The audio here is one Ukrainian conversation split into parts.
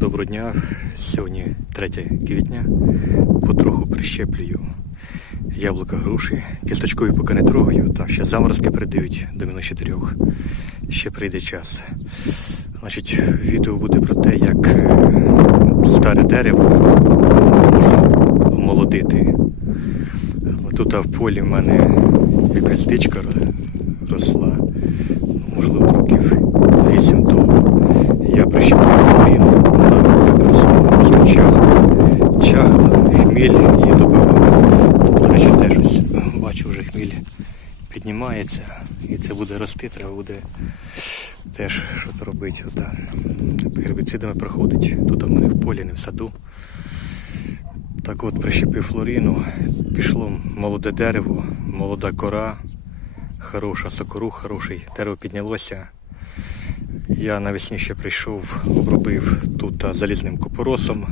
Доброго дня. Сьогодні 3 квітня. Потроху прищеплюю яблука груші. Кісточкою поки не трогаю. Там ще заморозки передають до мінус 4. Ще прийде час. Значить, відео буде про те, як е, старе дерево можна омолодити. Тут а в полі в мене якась дичка росла, можливо, років 8 тому. Я прищепив флорину, вона так росла, просто чахла, чахла, хміль її добивав. До речі, теж ось бачу вже хміль піднімається і це буде рости, треба буде теж щось робити. Да. Гербіцидами проходить. Тут в мене в полі, не в саду. Так от прищепив флорину, пішло молоде дерево, молода кора, хороша сокору, хороший, дерево піднялося. Я навесні ще прийшов, обробив тут залізним купоросом,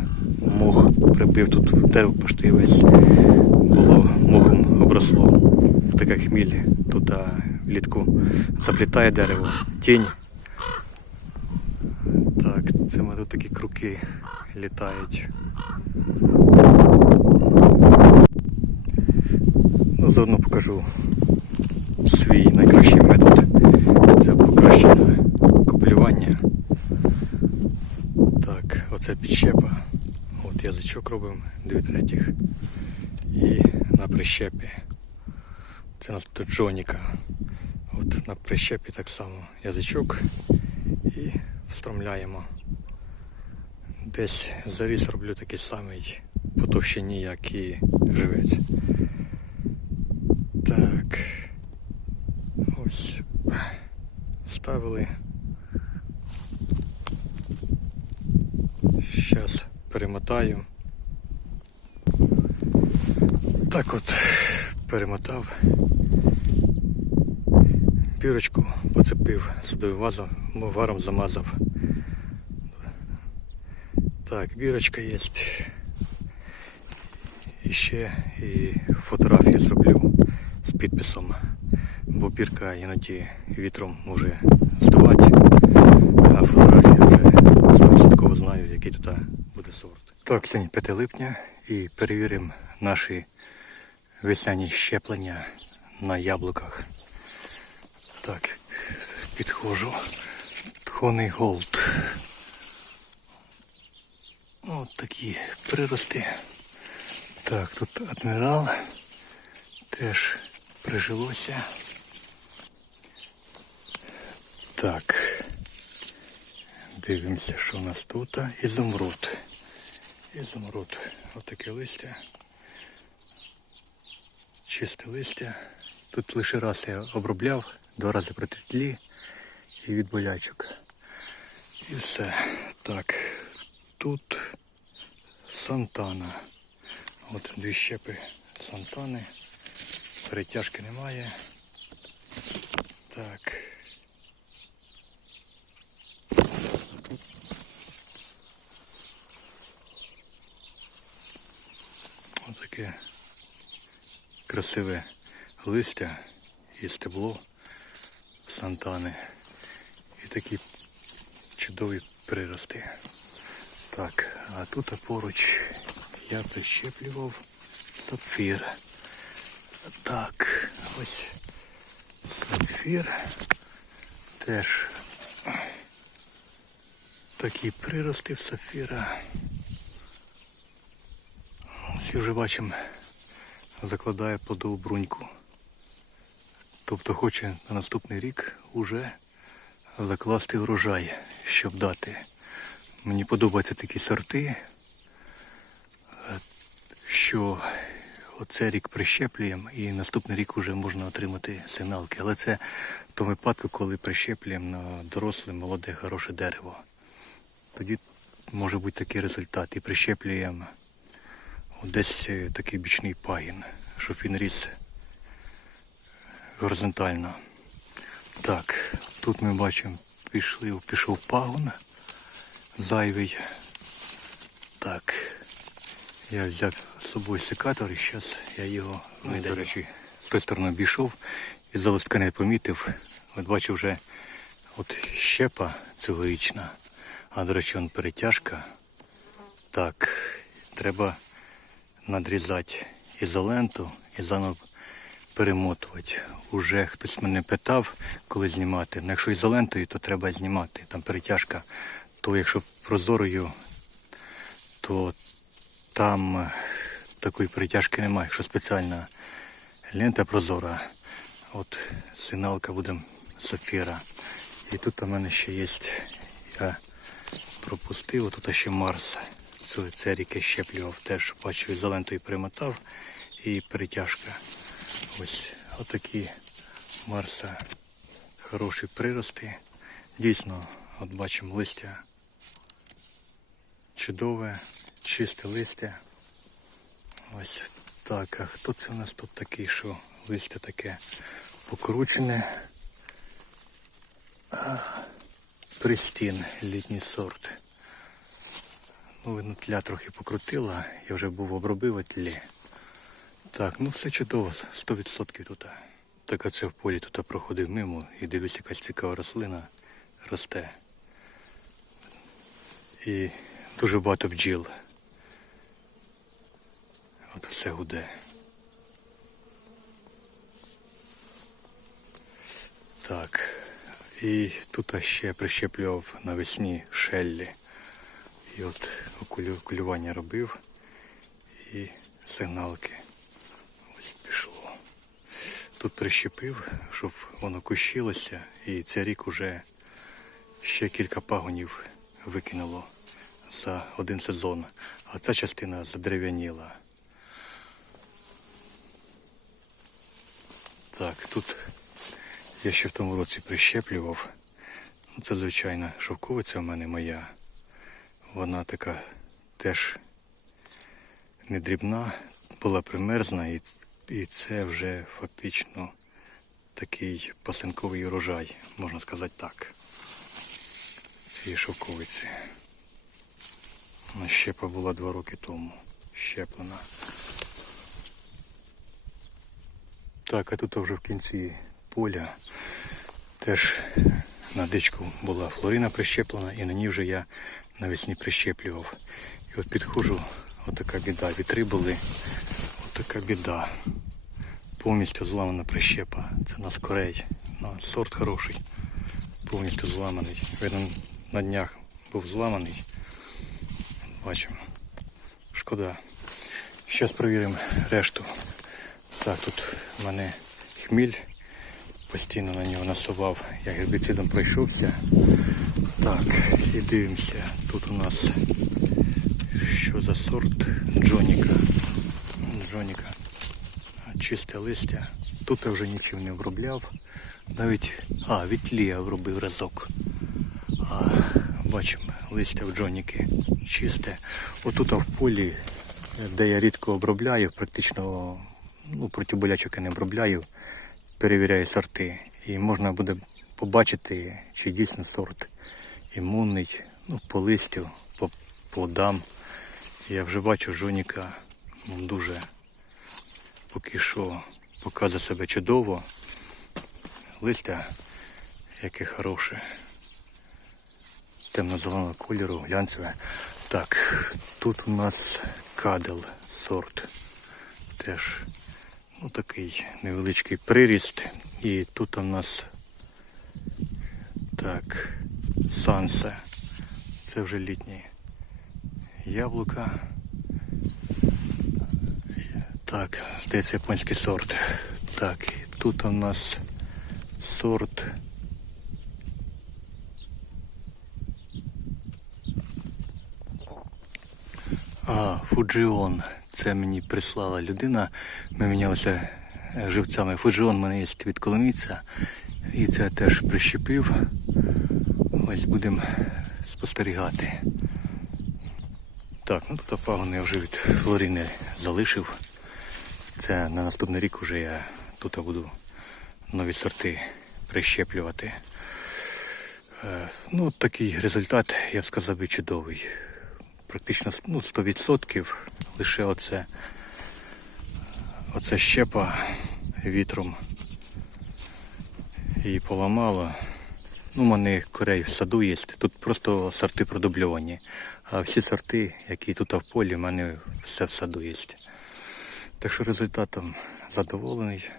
мох прибив тут дерево почти весь було мохом обросло. Така хміль тут влітку заплітає дерево, тінь. Так, це мене тут такі круки літають. Ну, заодно покажу свій найкращий метод. Це покращення копелювання. Так, оце підщепа. От язичок робимо, дві третіх. І на прищепі. Це у нас тут джоніка. От на прищепі так само язичок і встромляємо. Десь заріз роблю такий самий по товщині, як і живець. Так. Ось. Ставили. Зараз перемотаю. Так от перемотав. Бірочку поцепив сюди вазом, варом замазав. Так, бірочка є. І ще і фотографію зроблю з підписом, бо бірка іноді вітром може здувати, а фотографія вже 100% знаю, який тут буде сорт. Так, сьогодні 5 липня і перевіримо наші весняні щеплення на яблуках. Так, підходжу. Honey Gold. От такі прирости. Так, тут адмірал теж прижилося. Так. Дивимося, що у нас тут. Ізумруд. Ізумруд. Отаке листя. Чисте листя. Тут лише раз я обробляв, два рази проти тлі і від болячок. І все. Так. Тут Сантана. От дві щепи Сантани. Перетяжки немає. Так. Отаке красиве листя і стебло Сантани. І такі чудові прирости. Так, а тут поруч я прищеплював сапфір. Так, ось сапфір. Теж такі прирости в сапфіра. Ось вже бачимо, закладає плодову бруньку. Тобто хоче на наступний рік уже закласти врожай, щоб дати. Мені подобаються такі сорти, е, що оце рік прищеплюємо і наступний рік вже можна отримати сигналки. Але це в тому випадку, коли прищеплюємо на доросле, молоде, хороше дерево. Тоді може бути такий результат. І прищеплюємо десь е, такий бічний пагін, щоб він ріс горизонтально. Так, тут ми бачимо, пішли, пішов пагон зайвий. Так. Я взяв з собою секатор і зараз я його видаю. До речі, з тої сторони обійшов і за листка не помітив. От бачу вже от щепа цьогорічна, А до речі, он перетяжка. Так, треба надрізати ізоленту і заново перемотувати. Уже хтось мене питав, коли знімати. Ну, якщо ізолентою, то треба знімати. Там перетяжка. То якщо прозорою, то там е, такої перетяжки немає. Якщо спеціальна лента прозора, от сигналка буде сапфіра. І тут у мене ще є, я пропустив, тут ще Марс. Це, це ріки щеплював, теж бачу ізолентою примотав і перетяжка. Ось отакі Марса хороші прирости. Дійсно, от бачимо листя чудове, чисте листя. Ось так. А хто це у нас тут такий, що листя таке покручене? Пристін, літній сорт. Ну, видно, тля трохи покрутила, я вже був обробив тлі. Так, ну все чудово, 100% тут. Так а це в полі тут проходив мимо і дивлюсь, якась цікава рослина росте. І дуже багато бджіл. От все гуде. Так. І тут ще прищеплював навесні шеллі. І от окулю- окулювання робив і сигналки. Ось пішло. Тут прищепив, щоб воно кущилося, і цей рік уже ще кілька пагонів викинуло за один сезон. А ця частина задерев'яніла. Так, тут я ще в тому році прищеплював. Ну, це звичайна шовковиця в мене моя. Вона така теж не дрібна, була примерзна і, і це вже фактично такий пасинковий урожай, можна сказати так. Цієї шовковиці. Вона щепа була два роки тому. Щеплена. Так, а тут вже в кінці поля теж на дичку була флорина прищеплена і на ній вже я навесні прищеплював. І от підходжу, отака біда. Вітри були, отака біда. Повністю зламана прищепа. Це нас корей. Ну, сорт хороший. Повністю зламаний. Видно, на днях був зламаний. Бачимо. Шкода. Зараз перевіримо решту. Так, тут в мене хміль. Постійно на нього насував. Я гербіцидом пройшовся. Так, і дивимося. Тут у нас що за сорт Джоніка. Джоніка. Чисте листя. Тут я вже нічим не обробляв. Навіть, а, вітлі я обробив разок. А, бачимо, листя в Джоніки чисте. Отут в полі, де я рідко обробляю, практично ну, проти болячок я не обробляю, перевіряю сорти. І можна буде побачити, чи дійсно сорт імунний, ну, по листю, по плодам. Я вже бачу, Жоніка ну, дуже поки що показує себе чудово. Листя яке хороше. Темно-зеленого кольору, глянцеве. Так, тут у нас кадел сорт. Теж ну, такий невеличкий приріст. І тут у нас так, сансе. Це вже літні яблука. Так, здається японський сорт. Так, і тут у нас сорт. А, Фуджіон. Це мені прислала людина. Ми мінялися е, живцями. Фуджіон в мене є від коломійця. І це теж прищепив. Ось будемо спостерігати. Так, ну тут пагони я вже від флорини залишив. Це на наступний рік вже я тут буду нові сорти прищеплювати. Е, Ну, такий результат, я б сказав, би чудовий. Практично ну, 100%. Лише оце, оце щепа вітром її поламало. Ну, у мене корей в саду є. Тут просто сорти продубльовані. А всі сорти, які тут в полі, в мене все в саду є. Так що результатом задоволений.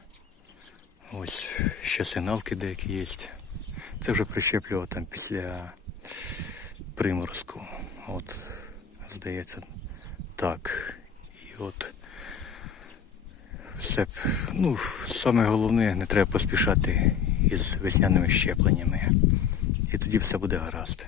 Ось ще сигналки деякі є. Це вже прищеплював там після приморозку. От, здається, так. І от все. Ну, саме головне, не треба поспішати із весняними щепленнями. І тоді все буде гаразд.